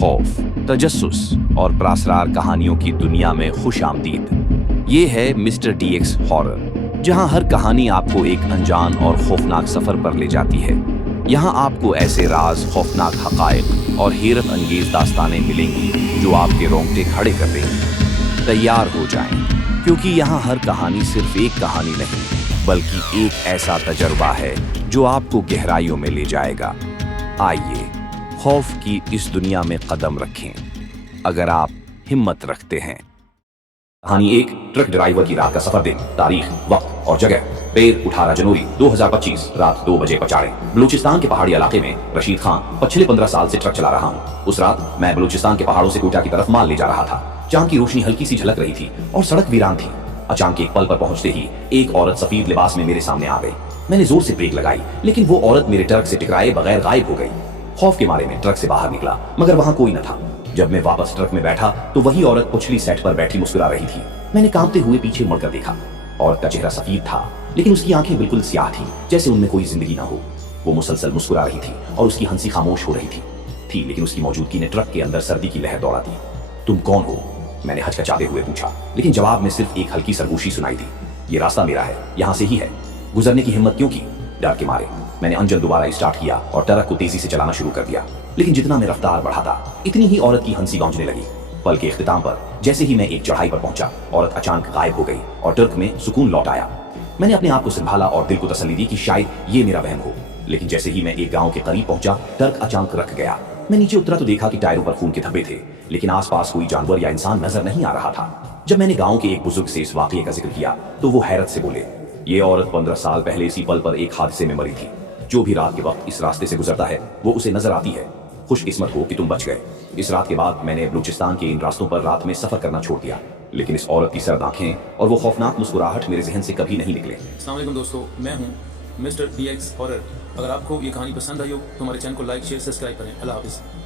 खौफ, तजस्सुस और प्रासरार कहानियों की दुनिया में खुश आमदीद। ये है मिस्टर डीएक्स हॉरर, जहां हर कहानी आपको एक अनजान और खौफनाक सफर पर ले जाती है। यहाँ आपको ऐसे राज, खौफनाक हकायक और हैरत अंगेज दास्तानें मिलेंगी जो आपके रोंगटे खड़े कर देंगी। तैयार हो जाएं, क्योंकि यहाँ हर कहानी सिर्फ एक कहानी नहीं, बल्कि एक ऐसा तजर्बा है जो आपको गहराइयों में ले जाएगा। आइए खौफ की इस दुनिया में कदम रखें, अगर आप हिम्मत रखते हैं। कहानी एक, ट्रक ड्राइवर की रात का सफर। दिन, तारीख, वक्त और जगह, 18 जनवरी 2025 रात 2 बजे पचाड़े। बलूचिस्तान के पहाड़ी इलाके में रशीद खान पिछले 15 साल से ट्रक चला रहा हूँ। उस रात मैं बलूचिस्तान के पहाड़ों से कोयटा की तरफ माल ले जा रहा था। चांद की रोशनी हल्की सी झलक रही थी और सड़क वीरान थी। अचानक एक पल पर पहुंचते ही एक औरत सफेद लिबास में मेरे सामने आ गई। मैंने जोर से ब्रेक लगाई, लेकिन वो औरत मेरे ट्रक से टकराए बगैर गायब हो गई। खौफ के मारे में ट्रक से बाहर निकला, मगर वहां कोई न था। जब मैं वापस ट्रक में बैठा तो वही औरत पिछली सेट पर बैठी मुस्कुरा रही थी। मैंने कांपते हुए पीछे मुड़कर देखा। औरत का चेहरा सफेद था, लेकिन उसकी आंखें बिल्कुल स्याह थी, जैसे उनमें कोई जिंदगी ना हो। वो मुसलसल मुस्कुरा रही थी और उसकी हंसी खामोश हो रही थी, लेकिन उसकी मौजूदगी ने ट्रक के अंदर सर्दी की लहर दौड़ा दी। तुम कौन हो? मैंने हचकचाते हुए पूछा, लेकिन जवाब में सिर्फ एक हल्की सरगोशी सुनाई दी। ये रास्ता मेरा है, यहाँ से ही है। गुजरने की हिम्मत क्यों की? डर के मारे। मैंने इंजन दोबारा स्टार्ट किया और ट्रक को तेजी से चलाना शुरू कर दिया, लेकिन जितना मैं रफ्तार बढ़ाता, इतनी ही औरत की हंसी गूंजने लगी। पल के इख्तिताम पर जैसे ही मैं एक चढ़ाई पर पहुंचा, औरत अचानक गायब हो गई और ट्रक में सुकून लौट आया। मैंने अपने आप को संभाला और दिल को तसल्ली दी कि शायद ये मेरा वहम हो। लेकिन जैसे ही मैं एक गांव के करीब पहुंचा, ट्रक अचानक रुक गया। मैं नीचे उतरा तो देखा कि टायरों पर खून के धब्बे थे, लेकिन आसपास कोई जानवर या इंसान नजर नहीं आ रहा था। जब मैंने गांव के एक बुजुर्ग से इस वाकये का जिक्र किया तो वो हैरत से बोले, ये औरत 15 साल पहले इसी पल पर एक हादसे में मरी थी। जो भी रात के वक्त इस रास्ते से गुजरता है वो उसे नजर आती है। खुशकिस्मत हो कि तुम बच गए। इस रात के बाद मैंने बलूचिस्तान के इन रास्तों पर रात में सफर करना छोड़ दिया, लेकिन इस औरत की सर्द आंखें और वो खौफनाक मुस्कुराहट मेरे जहन से कभी नहीं निकले। अस्सलाम वालेकुम दोस्तों, मैं हूं मिस्टर डीएक्स हॉरर। अगर आपको ये कहानी पसंद आई हो तो हमारे चैनल को लाइक, शेयर, सब्सक्राइब करें। अल्लाह हाफिज़।